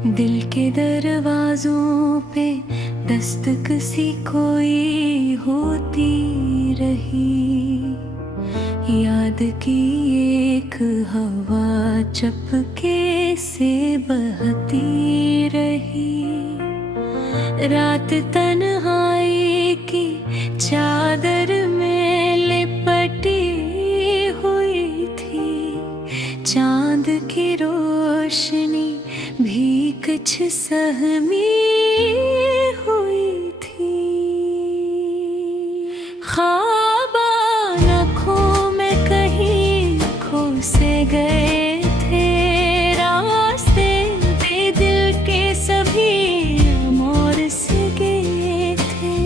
दिल के दरवाजों पे दस्तक सी कोई होती रही। याद की एक हवा चपके से बहती रही। रात तन्हाई की चादर में लिपटी हुई थी। चांद की रोशनी भी कुछ सहमी हुई थी। ख्वाब आँखों में कहीं खो से गए थे। रास्ते पे दिल के सभी मोड़ से गए थे।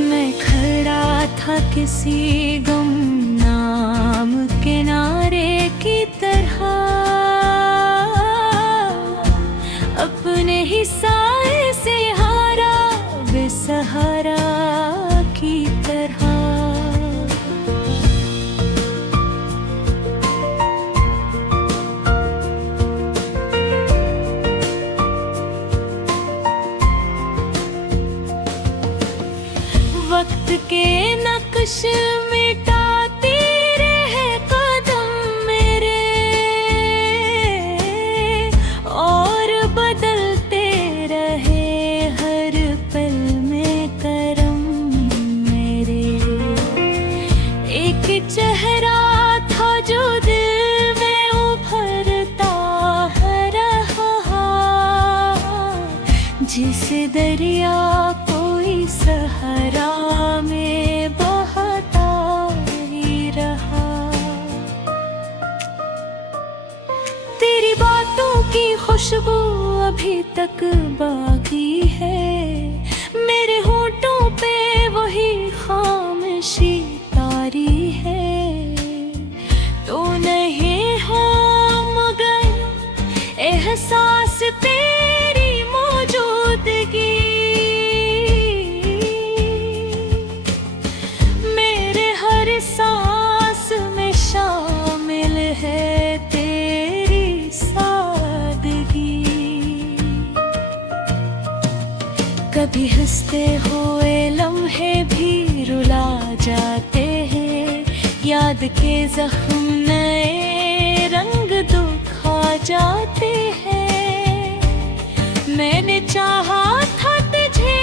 मैं खड़ा था किसी गुमनाम किनारे की तरह, अपने ही साए से हारा बेसहारा की तरह। वक्त के नक्श मिटाती रहे कदम मेरे, और बदलते रहे हर पल में करम मेरे। एक चेहरा था जो दिल में उभरता रहा, जिस दरिया कोई सहारा में बहता ही रहा। तेरी बातों की खुशबू अभी तक बाकी है। मेरे होठों पे वही खामोशी तारी है। तो नहीं हो मगर एहसास तेरी मौजूदगी। सांस में शामिल है तेरी सादगी। कभी हंसते हुए लम्हे भी रुला जाते हैं। याद के जख्म नए रंग दिखा जाते हैं। मैंने चाहा था तुझे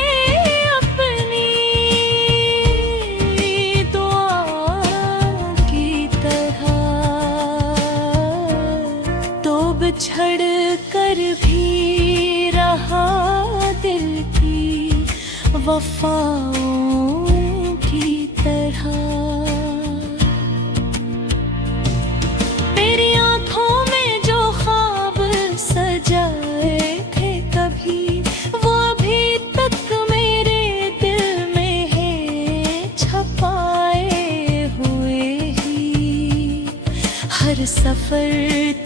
छड़ कर भी रहा दिल की वफाओं की तरह। तेरी आंखों में जो ख्वाब सजाए थे कभी, वो अभी तक मेरे दिल में है छपाए हुए ही। हर सफर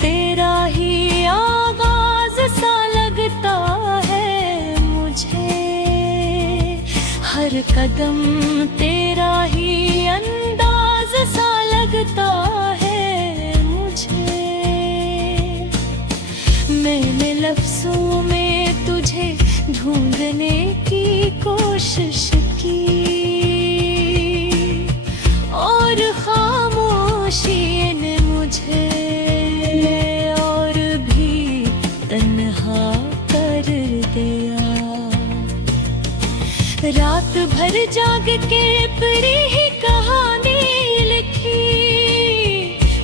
तेरा ही आगाज सा लगता है मुझे। हर कदम तेरा ही अंदाज सा लगता है मुझे। मैंने लफ्जों में तुझे ढूंढने की कोशिश की, और खामोशी ने मुझे रात भर जाग के परी ही कहानी लिखी।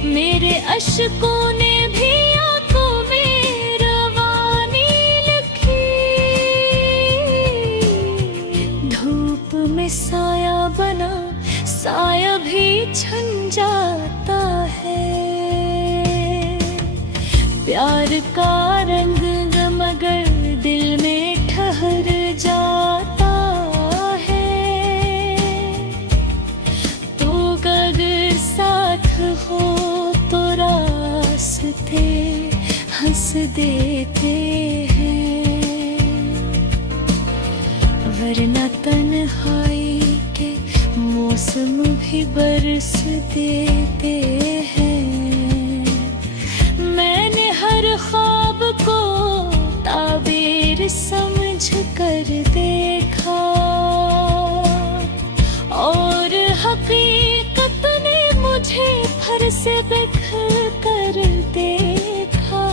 मेरे अश्कों ने भी आंखों में रवानी लिखी। धूप में साया बना, साया भी छन जाता है। प्यार का रंग मगर दिल में ठहर जाता है। तो अगर साथ हो तो रास्ते हंस देते हैं, वरना तन्हाई के मौसम भी बरस देते हैं। से बिखर कर देखा।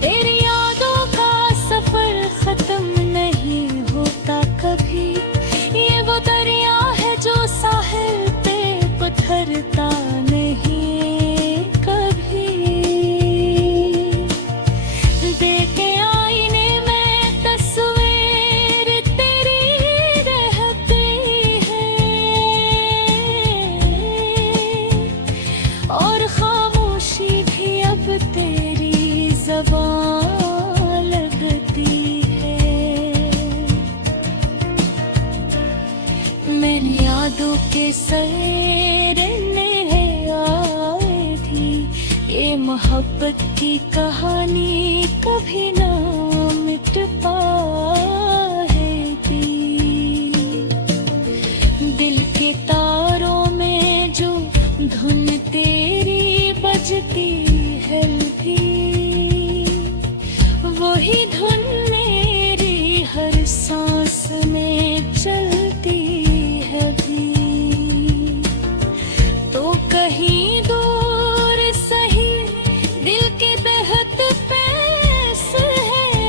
तेरी यादों का सफर खत्म नहीं होता कभी। ये वो दरिया है जो साहिल पे पथरता नहीं कभी। देखे आईने में तस्वीर तेरी रहती है, और खामोशी भी अब तेरी ज़बान लगती है। मेरी यादों के सैरने आए थी, ये मोहब्बत की कहानी कभी ना मिट पाएगी। दिल के तारों में जो धुन तेरी बजती है भी, वही धुन मेरी हर सांस में चलती है भी। तो कहीं दूर सही दिल के तहत पैस है,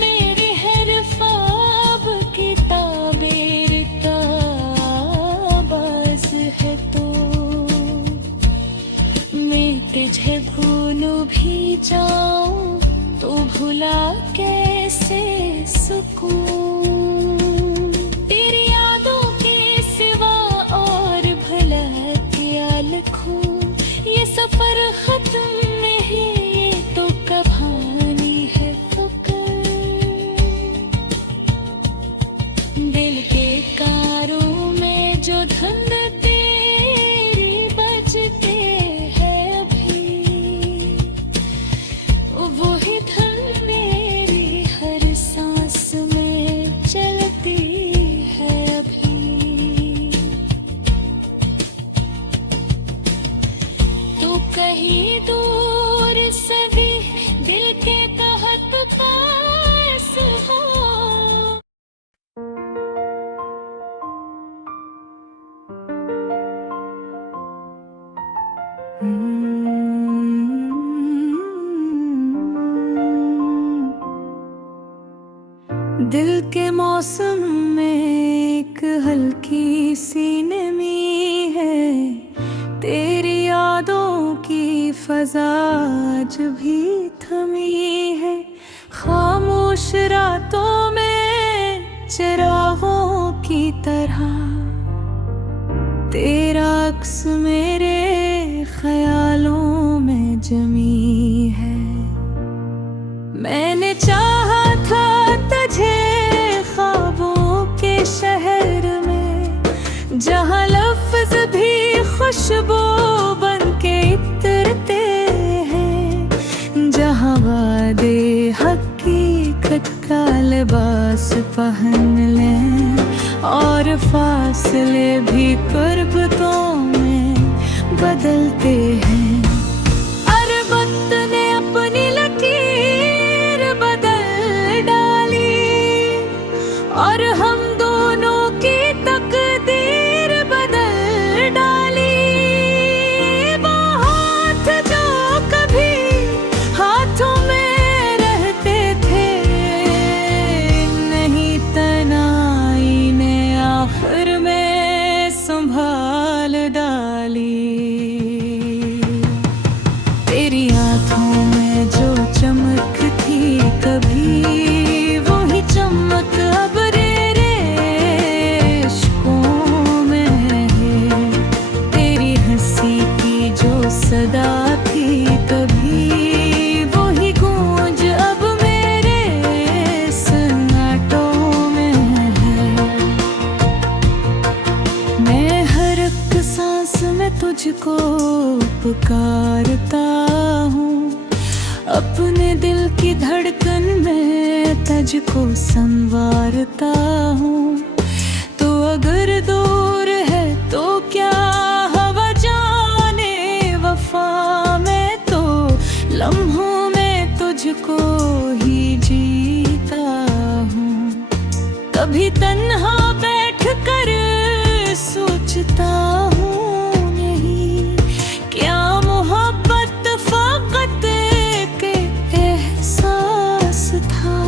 मेरे हर ख्वाब की ताबीर का आवाज़ है। तो मैं तुझे भूलूं भी जाऊं तो भुला कैसे सकूं। तेरी यादों के सिवा और भला क्या लिखूं। ये सफर खत्म नहीं, ये तो कहानी है फकर। दिल के कारों में जो धुन तेरी बजते हैं अभी, वही धुन मेरी हर सांस में चलती है अभी। तो कहीं दूर से भी दिल के तहत पास हो। दिल के मौसम में एक हल्की सी नमी है, तेरी यादों की फजा आज भी थमी है। खामोश रातों में चिरागों की तरह तेरा अक्स मेरे ख्यालों में जमी है। मैंने चाहा था तुझे ख्वाबों के शहर में, जहाँ लफ्ज भी खुशबू बन के इतरते हैं, जहाँ वादे हकीकत का लिबास पहन लें और फासले भी कुर्बतों में बदलते हैं। अरे वक्त ने अपनी लकीर बदल डाली और हम दोनों की तकदीर बदल डाली। वो हाथ जो कभी हाथों में रहते थे, नहीं तनाई ने आखिर में संभाल डाली। तेरी आँखों में जो चमक थी कभी, वही चमक अब तेरे इश्कों में है। तेरी हंसी की जो सदा थी कभी, वही गूंज अब मेरे सन्नाटों में है। मैं हर एक सांस में तुझको पुकारता हूँ, अपने दिल की धड़कन में तुझको संवारता हूँ। तो अगर दूर है तो क्या हवा जाने वफा, मैं तो लम्हों में तुझको ही जीता हूँ। कभी तन्हा बैठ कर सोचता हूँ नहीं, क्या मोहब्बत फकत के एहसास था,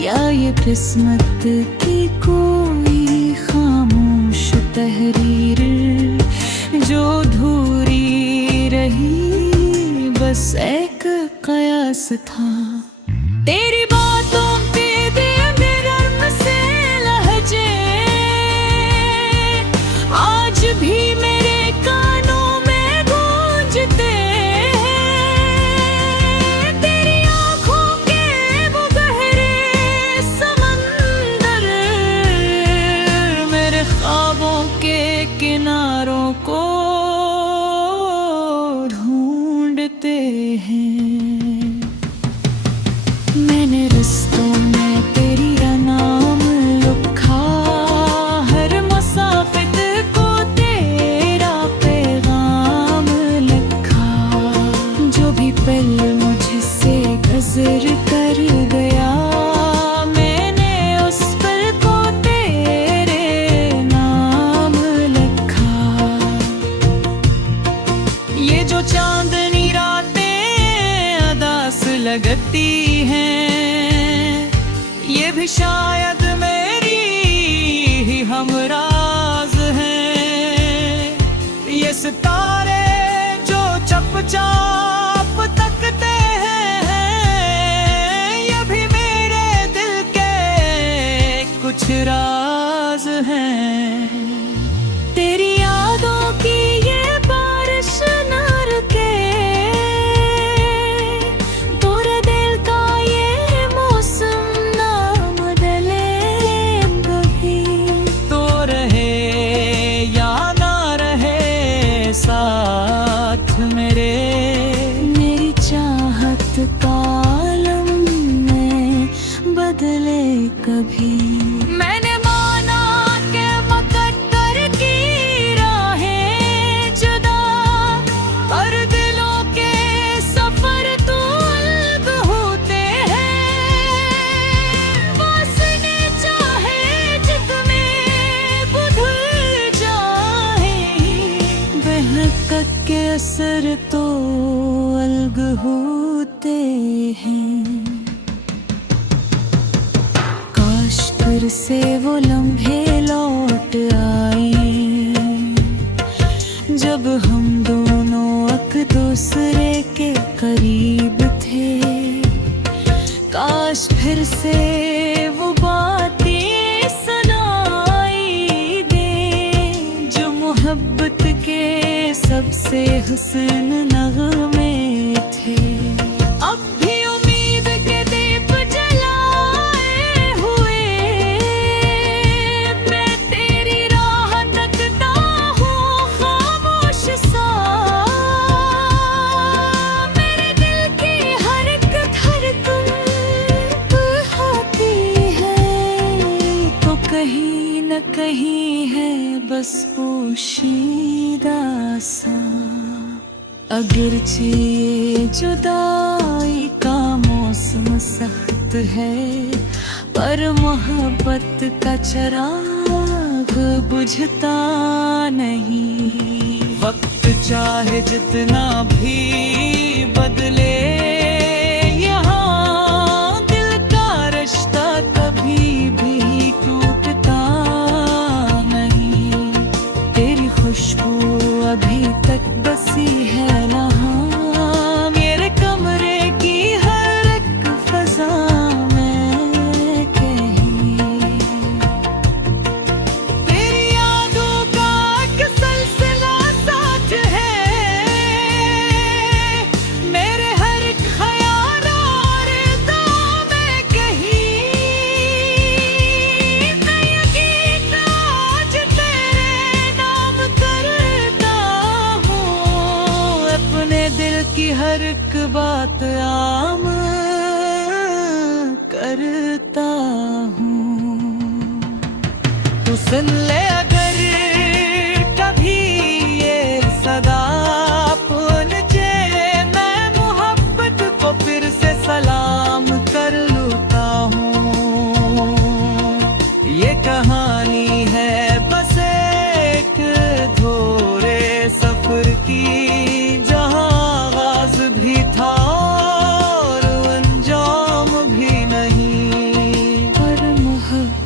या ये किस्मत की कोई खामोश तहरीर जो धूरी रही, बस एक कयास था। तेरी बातों पे दिल नरम से लहजे आज भी मेरे कानों में गूंजते हैं। तेरी आँखों के वो गहरे समंदर मेरे ख्वाबों के किनारों को ढूंढते हैं। मैंने रस्तों में तेरी नाम लिखा, हर मुसाफिर को तेरा पैगाम लिखा, जो भी पल मुझसे गुजर कर गया मैंने उस पल को तेरे नाम लिखा। ये जो चांदनी रातें अदास लगती हैं, ये भी शायद मेरी ही हमराज हैं। ये सितारे जो चुपचाप तकते हैं, ये भी मेरे दिल के कुछ राज हैं। तेरी यादों की ये बारिश न रुके, तोरे दिल का ये मौसम ना बदले कभी, तो रहे या ना रहे साथ मेरे, मेरी चाहत का आलम में बदले कभी। मैंने माना के मुकद्दर की राहें जुदा, पर दिलों के सफर तो अलग होते हैं। वासने चाहे जितने बुधल जाए, बहक के असर तो अलग होते हैं। काश फिर से वो लम्हे लौट आए, जब हम दोनों एक दूसरे के करीब थे। काश फिर से वो बातें सुनाई दे, जो मोहब्बत के सबसे हुस्न नगमे थे। अब भी उम्मीद के दीप जलाए हुए मैं तेरी राह तकता हूँ खामोश सा। मेरे दिल की हर एक धड़कन बहाती है, तो कहीं न कहीं है बस पोशीदा सा। अगरचे ये जुदाई का मौसम सख्त है, पर मोहब्बत का चराग बुझता नहीं। वक्त चाहे जितना भी बदले, यहाँ दिल का रिश्ता कभी भी टूटता नहीं। तेरी खुशबू अभी तक बसी है यहाँ, मेरे कमरे की हर एक फजा में कहीं। तेरी यादों का एक सिलसिला साथ है, मेरे हर एक ख्याल और दाम में कहीं। मैं ये गीत आज तेरे नाम करता हूँ, अपने दिल की हर एक बात आम करता हूँ। तू सुन ले अगर कभी ये सदा पहुंचे, मैं मोहब्बत को फिर से सलाम कर लूटा हूँ।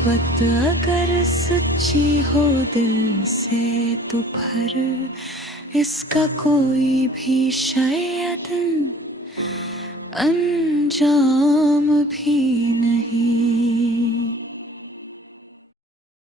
मोहब्बत अगर सच्ची हो दिल से तो फिर इसका कोई भी शायद अंजाम भी नहीं।